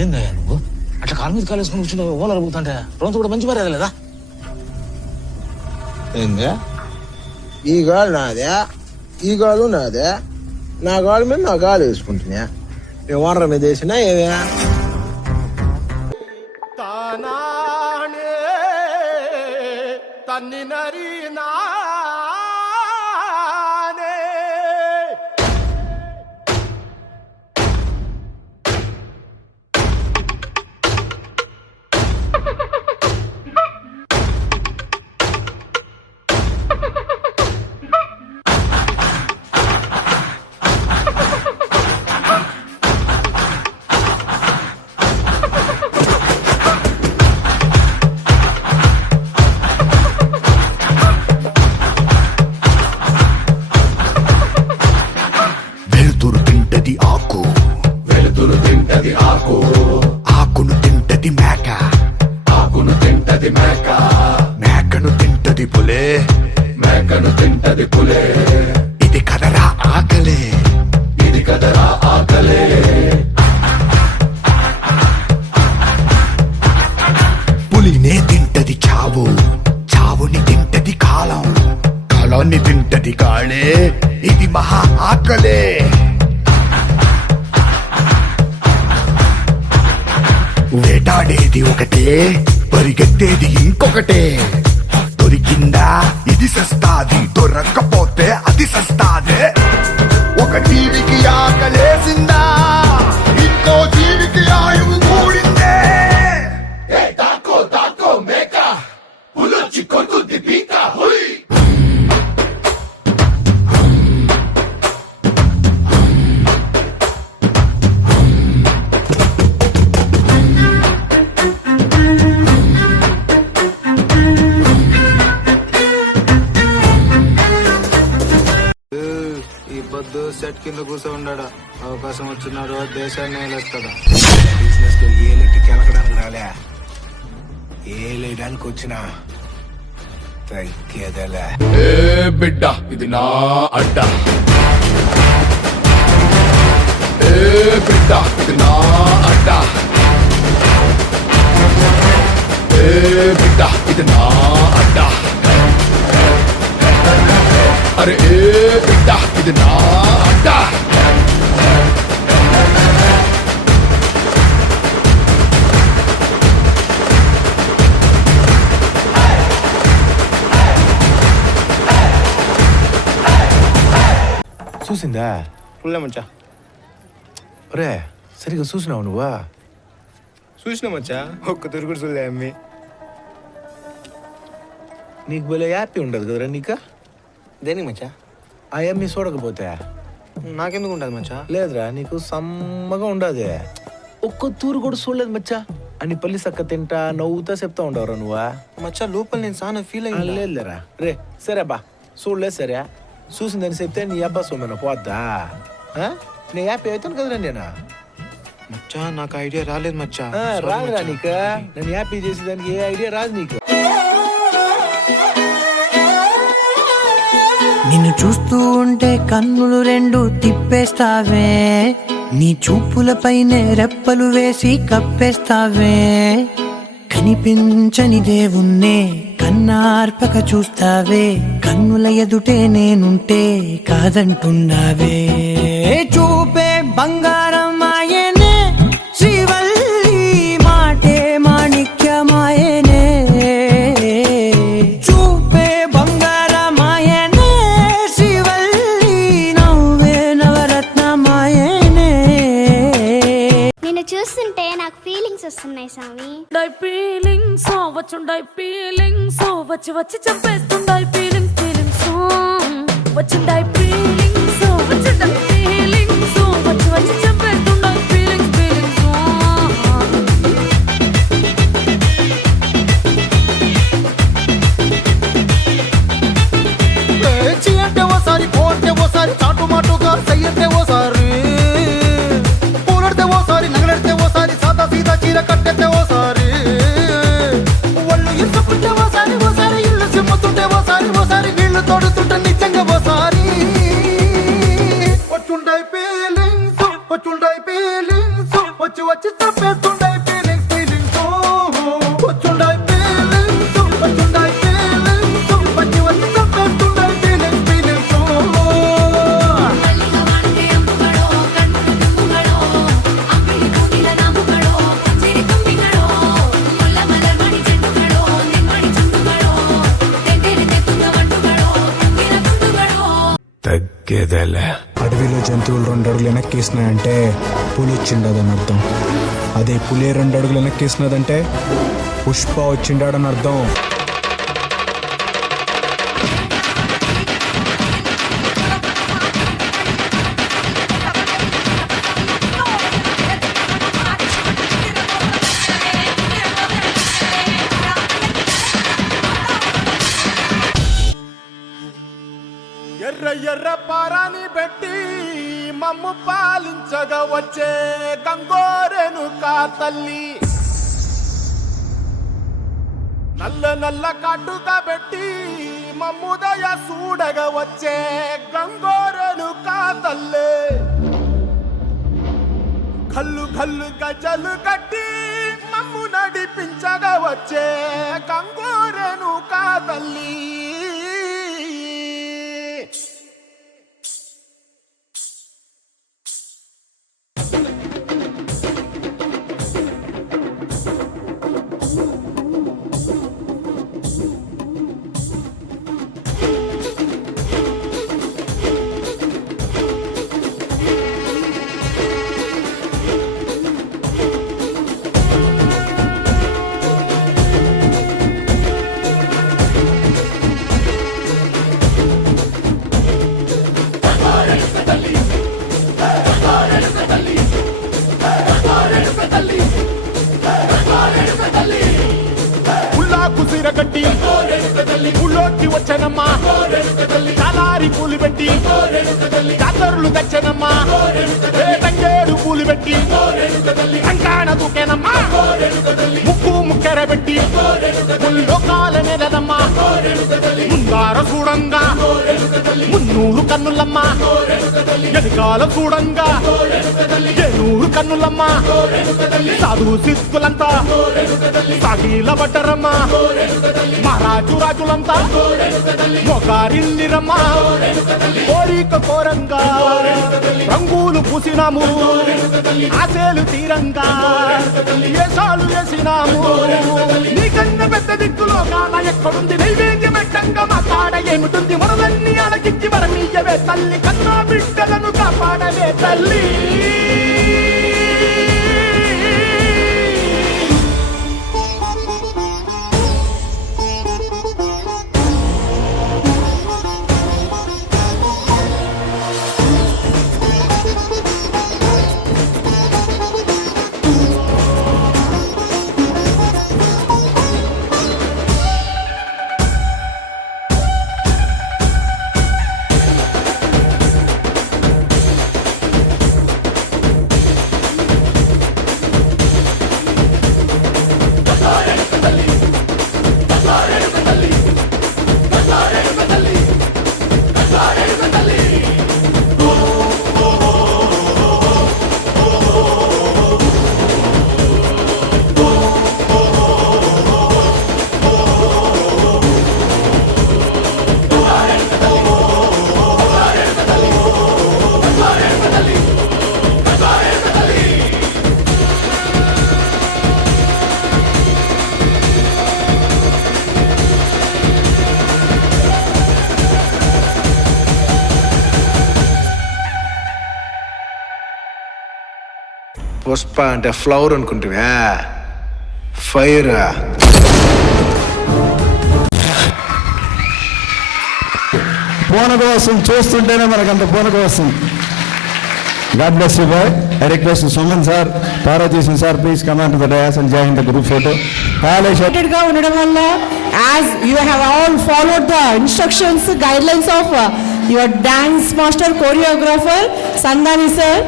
ఏందయ్యా నువ్వు అట్లా కాలు మీద కాలు వేసుకుని కూర్చుని ఓనర్ పోతుంటే రోజు కూడా మంచి మర్యాద లేదా? ఏంది ఈ గాలు నాదే, ఈ గాలు నాదే, నా గాలు మీద నా గాలు వేసుకుంటున్నా. నేను ఓనర్ మీద వేసినా ఏమే తన్ని నరీనా ఆకును తింటది మేక, ఆకును తింటది మేక, మేకను తింటది పులే, మేకను తింటది పులే. ఇది కదరా ఆకలే, ఇది కదరా ఆకలే. పులినే తింటది చావు, చావుని తింటది కాలం, కాలాన్ని తింటది కాళే. ఇది మహా ఆకలే. వేటాడేది ఒకటే, పరిగెత్తేది ఇంకొకటే. దొరికిందా ఇది సస్తాది, దొరక్కపోతే అది సస్తాదే. ఒక జీవికి ఆకలేసిందా, ఇంకో జీవికి ఆయువు కూడిందే. తాకో తాకో మేక, పులొచ్చి కొరుకుద్ది పీక. సెట్ కింద కూర్చో ఉన్నాడా, అవకాశం వచ్చినాడు దేశాన్ని వేలేస్తాడా. బిజినెస్ లో ఏలెట్టి కెలకడానికి రాలే, ఏలేయడానికి వచ్చిన తగ్గేదలే. ఏ బిడ్డ ఇది నా అడ్డ, ఏ బిడ్డ ఇది నా అడ్డ, ఏ బిడ్డ ఇది నా అడ్డ. అరే ఏ బిడ్డ ఇది నా అడ్డ. చూసిందా పుల్లమచ్చా? రే సరిగా చూసినావు నువ్వా? చూసినా మచ్చా, ఒక్క తిరుగుడు చూడలే అమ్మి. నీకు భలే హ్యాపీ ఉండదు కదరా నీకా? దేనికి మచ్చా? ఆ అమ్మి చూడకపోతే నాకెందుకు ఉంటుంది మచ్చా? లేదురా, నీకు సమ్మగా ఉండదు. ఒక్క తూరు కూడా చూడలేదు మచ్చా. అని పల్లి సక్క తింటా నవ్వుతా చెప్తా ఉండవరా నువ్వా? మచ్చా లోపల నేను చాలా ఫీల్ అయ్యి లేదులేరా. రే సరే బా, చూడలేదు సరే. చూసిందని చెప్తే నీ అబ్బా సొమ్మెన పోద్దా? నీ హ్యాపీ అవుతాను కదరా నేను. మచ్చా నాకు ఐడియా రాలేదు మచ్చా. రాదురా నీకు, నన్ను హ్యాపీ చేసేదానికి ఏ ఐడియా రాదు నీకు. నిన్ను చూస్తూ ఉంటే కన్నులు రెండు తిప్పేస్తావే, నీ చూపులపైనే రెప్పలు వేసి కప్పేస్తావే. కనిపించని దేవుణ్ణే కన్నార్పక చూస్తావే, కన్నుల ఎదుటే నేనుంటే కాదంటున్నావే. చూపే బంగారం ఆయనే, శ్రీవల్లి మాటే మాణిక్యమాయనే. చూపే బంగారం ఆయనే, శ్రీవల్లి నవ్వే నవరత్నమాయనే. నిన్ను చూస్తుంటే నాకు ఫీలింగ్స్ వస్తున్నాయి స్వామి. ఫీలింగ్స్ వచ్చుండై ఫీలింగ్స్ వచ్చి వచ్చి చంపేస్తుండై ఫీలింగ్స్ ఫీలింగ్స్ వచ్చిండై ఫీలింగ్స్ వచ్చిండై ఫీలింగ్స్ వచ్చి వచ్చి చంపేస్తుండై ఫీలింగ్స్ ఫీలింగ్స్. చీ అంటే ఓసారి, పో అంటే ఓసారి, చాటు మాటుగా సయ్యంటే ఓసారి, పూలడితే ఓసారి, నగలడితే ఓసారి, సాదా సీదా చీర కట్టెత్తే ఓసారి, ఒళ్ళు ఇసుకుంటే ఓసారి, ఓసారి ఇల్లు సిమ్ముతుంటే ఓసారి, ఓసారి వీళ్ళు తోడుతుంటే నిజంగా ఓసారి. వచ్చి వచ్చి చంపేస్తుంటాయి ఫీలింగ్స్ ఫీలింగ్స్ వచ్చుండాయి ఫీలింగ్స్ వచ్చుండాయి ఫీలింగ్స్ వచ్చి వచ్చి చంపేస్తుంటాయి ఫీలింగ్స్ ఫీలింగ్స్ తగ్గేదేలే. అడవిలో జంతువులు 2 అడుగులు వెనక్కేసినాయంటే పులి వచ్చిండదని అర్థం. అదే పులి 2 అడుగులు వెనక్కేసినదంటే పుష్ప వచ్చిండాడని అర్థం. ఎర్ర ఎర్ర పారాని పెట్టి మమ్ము పాలించగా వచ్చే గంగోరెను కా తల్లి నల్ల నల్ల కాటుగా పెట్టి మమ్ముదయ చూడగా వచ్చే గంగోరెను కా తల్లి కల్లు కల్లు గజలు కట్టి మమ్ము నడిపించగా వచ్చే గంగోరెను కా తల్లి కుసిరగట్టి ఊళ్ళోకి వచ్చనమ్మా చాలారి పూలు పెట్టి జాతరులు తెచ్చనమ్మా తంగేడు పూలు పెట్టి కంకాణ దూకేనమ్మా ముక్కు ముక్కెర పెట్టి లోకాల నెలనమ్మా ముందార చూడంగా 300 కన్నులమ్మా ఎనకాల చూడంగా 700 కన్నులమ్మా సాధు సిద్ధులంతా సాగిల బట్టరమ్మా మహారాజు రాజులంతా మొగారిల్లిరమ్మా కోరిక కోరంగా రంగులు పూసినాము ఆశలు తీరంగా ఏసాలు వేసినాము నీకన్నా పెద్ద దిక్కులో కాన ఎక్కడుంది నైవేద్యం ఎట్టంగా మా కాడ ఏమిటుంది మనలన్నీ అలకించి మరమీయవే తల్లి కన్నా బిడ్డలను కాపాడవే తల్లి పుష్ప అంటే ఫ్లవర్ అనుకుంటువా? ఫైర్. పూనక వస్తుంది చూస్తుంటేనే మనకు అంత పూనక వస్తుంది. God bless you boy. I request Suman sir, Parvatheesan sir, please command to the dais and join the group photo. గా ఉండడం వల్ల as you have all followed the instructions guidelines of your dance master choreographer Sandani sir.